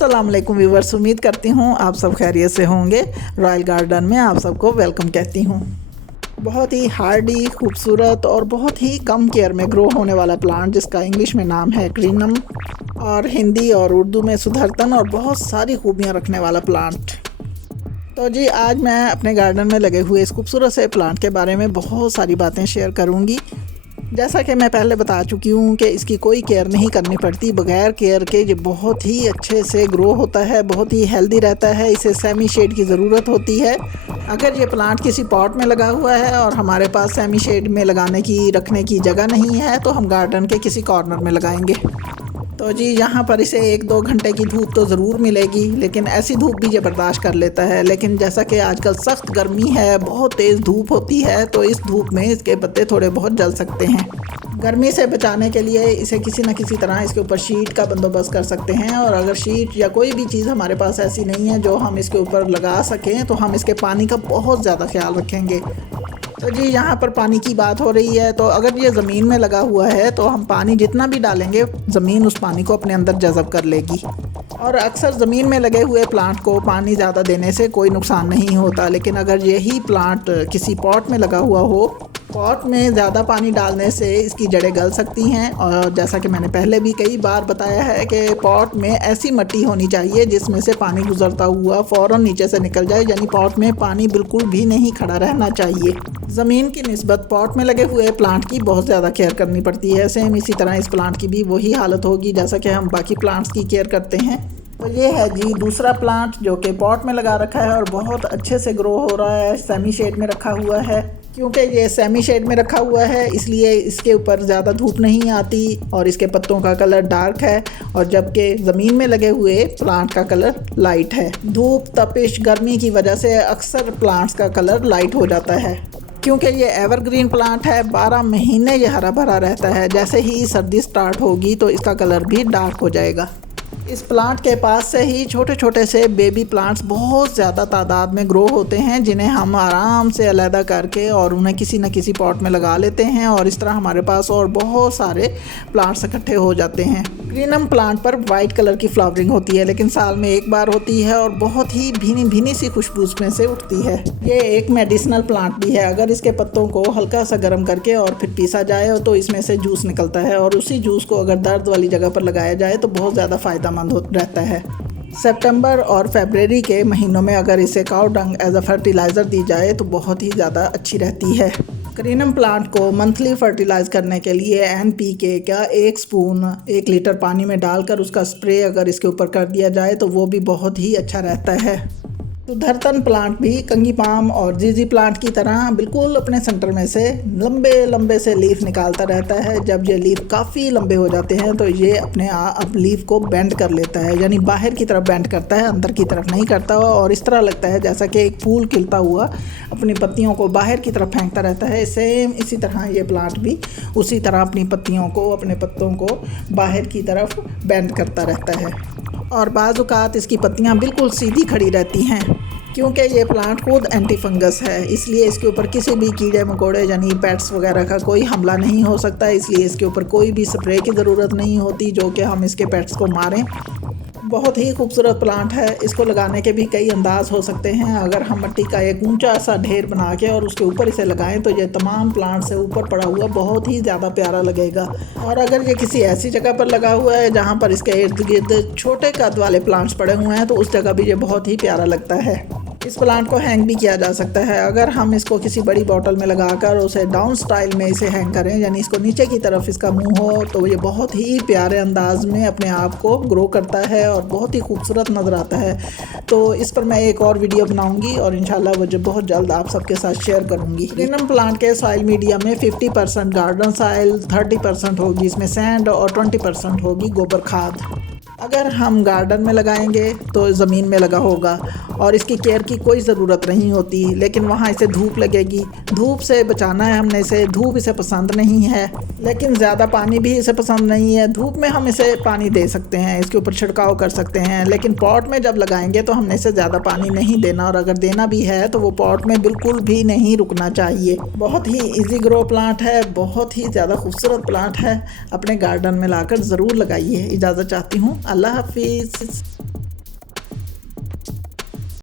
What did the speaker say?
अस्सलाम वालेकुम व्यूवर्स, उम्मीद करती हूँ आप सब खैरियत से होंगे। रॉयल गार्डन में आप सबको वेलकम कहती हूँ। बहुत ही हार्डी, खूबसूरत और बहुत ही कम केयर में ग्रो होने वाला प्लांट जिसका इंग्लिश में नाम है क्रीनम और हिंदी और उर्दू में सुधरतन और बहुत सारी खूबियाँ रखने वाला प्लांट। तो जी आज मैं अपने गार्डन में लगे हुए इस खूबसूरत से प्लांट के बारे में बहुत सारी बातें शेयर करूँगी। जैसा कि मैं पहले बता चुकी हूँ कि इसकी कोई केयर नहीं करनी पड़ती, बग़ैर केयर के ये बहुत ही अच्छे से ग्रो होता है, बहुत ही हेल्दी रहता है। इसे सेमी शेड की ज़रूरत होती है। अगर ये प्लांट किसी पॉट में लगा हुआ है और हमारे पास सेमी शेड में लगाने की रखने की जगह नहीं है तो हम गार्डन के किसी कॉर्नर में लगाएंगे। तो जी यहाँ पर इसे 1-2 घंटे की धूप तो ज़रूर मिलेगी, लेकिन ऐसी धूप भी ये बर्दाश्त कर लेता है। लेकिन जैसा कि आजकल सख्त गर्मी है, बहुत तेज़ धूप होती है, तो इस धूप में इसके पत्ते थोड़े बहुत जल सकते हैं। गर्मी से बचाने के लिए इसे किसी न किसी तरह इसके ऊपर शीट का बंदोबस्त कर सकते हैं। और अगर शीट या कोई भी चीज़ हमारे पास ऐसी नहीं है जो हम इसके ऊपर लगा सकें तो हम इसके पानी का बहुत ज़्यादा ख्याल रखेंगे। तो जी यहाँ पर पानी की बात हो रही है, तो अगर ये ज़मीन में लगा हुआ है तो हम पानी जितना भी डालेंगे ज़मीन उस पानी को अपने अंदर जज़ब कर लेगी। और अक्सर ज़मीन में लगे हुए प्लांट को पानी ज़्यादा देने से कोई नुकसान नहीं होता, लेकिन अगर यही प्लांट किसी पॉट में लगा हुआ हो, पॉट में ज़्यादा पानी डालने से इसकी जड़ें गल सकती हैं। और जैसा कि मैंने पहले भी कई बार बताया है कि पॉट में ऐसी मिट्टी होनी चाहिए जिसमें से पानी गुजरता हुआ फ़ौरन नीचे से निकल जाए, यानी पॉट में पानी बिल्कुल भी नहीं खड़ा रहना चाहिए। ज़मीन की निस्बत पॉट में लगे हुए प्लांट की बहुत ज़्यादा केयर करनी पड़ती है। सेम इसी तरह इस प्लांट की भी वही हालत होगी जैसा कि हम बाकी प्लांट्स की केयर करते हैं। तो ये है जी दूसरा प्लांट जो कि पॉट में लगा रखा है और बहुत अच्छे से ग्रो हो रहा है। सेमी शेड में रखा हुआ है। क्योंकि ये सेमी शेड में रखा हुआ है इसलिए इसके ऊपर ज़्यादा धूप नहीं आती और इसके पत्तों का कलर डार्क है, और जबकि ज़मीन में लगे हुए प्लांट का कलर लाइट है। धूप, तपिश, गर्मी की वजह से अक्सर प्लांट्स का कलर लाइट हो जाता है। क्योंकि ये एवरग्रीन प्लांट है, 12 महीने ये हरा भरा रहता है। जैसे ही सर्दी स्टार्ट होगी तो इसका कलर भी डार्क हो जाएगा। इस प्लांट के पास से ही छोटे छोटे से बेबी प्लांट्स बहुत ज़्यादा तादाद में ग्रो होते हैं, जिन्हें हम आराम से अलहदा करके और उन्हें किसी न किसी पॉट में लगा लेते हैं, और इस तरह हमारे पास और बहुत सारे प्लांट्स इकट्ठे हो जाते हैं। क्रीनम प्लांट पर वाइट कलर की फ्लावरिंग होती है, लेकिन साल में एक बार होती है और बहुत ही भीनी भीनी सी खुशबू उसमें से उठती है। ये एक मेडिसिनल प्लांट भी है। अगर इसके पत्तों को हल्का सा गर्म करके और फिर पीसा जाए तो इसमें से जूस निकलता है, और उसी जूस को अगर दर्द वाली जगह पर लगाया जाए तो बहुत ज़्यादा फ़ायदेमंद रहता है। सितंबर और फरवरी के महीनों में अगर इसे काऊ डंग एज अ फर्टिलाइज़र दी जाए तो बहुत ही ज़्यादा अच्छी रहती है। क्रीनम प्लांट को मंथली फर्टिलाइज करने के लिए NPK का 1 स्पून 1 लीटर पानी में डालकर उसका स्प्रे अगर इसके ऊपर कर दिया जाए तो वो भी बहुत ही अच्छा रहता है। सुधरतन प्लांट भी कंगी पाम और जीजी प्लांट की तरह बिल्कुल अपने सेंटर में से लंबे लंबे से लीफ निकालता रहता है। जब ये लीफ काफ़ी लंबे हो जाते हैं तो ये अपने आप लीफ को बेंड कर लेता है, यानी बाहर की तरफ बेंड करता है, अंदर की तरफ नहीं करता, और इस तरह लगता है जैसा कि एक फूल खिलता हुआ अपनी पत्तियों को बाहर की तरफ फेंकता रहता है। सेम इसी तरह ये प्लांट भी उसी तरह अपनी पत्तियों को, अपने पत्तों को बाहर की तरफ बेंड करता रहता है। और बाज़ औक़ात इसकी पत्तियां बिल्कुल सीधी खड़ी रहती हैं। क्योंकि ये प्लांट खुद एंटी फंगस है, इसलिए इसके ऊपर किसी भी कीड़े मकोड़े यानी पेट्स वगैरह का कोई हमला नहीं हो सकता। इसलिए इसके ऊपर कोई भी स्प्रे की ज़रूरत नहीं होती जो कि हम इसके पेट्स को मारें। बहुत ही खूबसूरत प्लांट है। इसको लगाने के भी कई अंदाज़ हो सकते हैं। अगर हम मिट्टी का एक ऊंचा सा ढेर बना के और उसके ऊपर इसे लगाएं तो ये तमाम प्लांट से ऊपर पड़ा हुआ बहुत ही ज़्यादा प्यारा लगेगा। और अगर ये किसी ऐसी जगह पर लगा हुआ है जहाँ पर इसके इर्द गिर्द छोटे कद वाले प्लांट्स पड़े हुए हैं तो उस जगह भी ये बहुत ही प्यारा लगता है। इस प्लांट को हैंग भी किया जा सकता है। अगर हम इसको किसी बड़ी बोतल में लगाकर उसे डाउन स्टाइल में इसे हैंग करें, यानी इसको नीचे की तरफ इसका मुंह हो, तो ये बहुत ही प्यारे अंदाज में अपने आप को ग्रो करता है और बहुत ही खूबसूरत नज़र आता है। तो इस पर मैं एक और वीडियो बनाऊंगी और इंशाल्लाह वो जो बहुत जल्द आप सबके साथ शेयर करूंगी। क्रीनम प्लांट के सॉइल मीडिया में 50% गार्डन सॉइल, 30% होगी इसमें सैंड और 20% होगी गोबर खाद। अगर हम गार्डन में लगाएंगे तो ज़मीन में लगा होगा और इसकी केयर की कोई ज़रूरत नहीं होती, लेकिन वहाँ इसे धूप लगेगी। धूप से बचाना है हमने इसे, धूप इसे पसंद नहीं है, लेकिन ज़्यादा पानी भी इसे पसंद नहीं है। धूप में हम इसे पानी दे सकते हैं, इसके ऊपर छिड़काव कर सकते हैं, लेकिन पॉट में जब लगाएंगे तो हमने इसे ज़्यादा पानी नहीं देना, और अगर देना भी है तो वो पॉट में बिल्कुल भी नहीं रुकना चाहिए। बहुत ही ईजी ग्रो प्लांट है, बहुत ही ज़्यादा खूबसूरत प्लांट है। अपने गार्डन में लाकर ज़रूर लगाइए। इजाज़त चाहती हूँ। अल्लाह हाफिज़।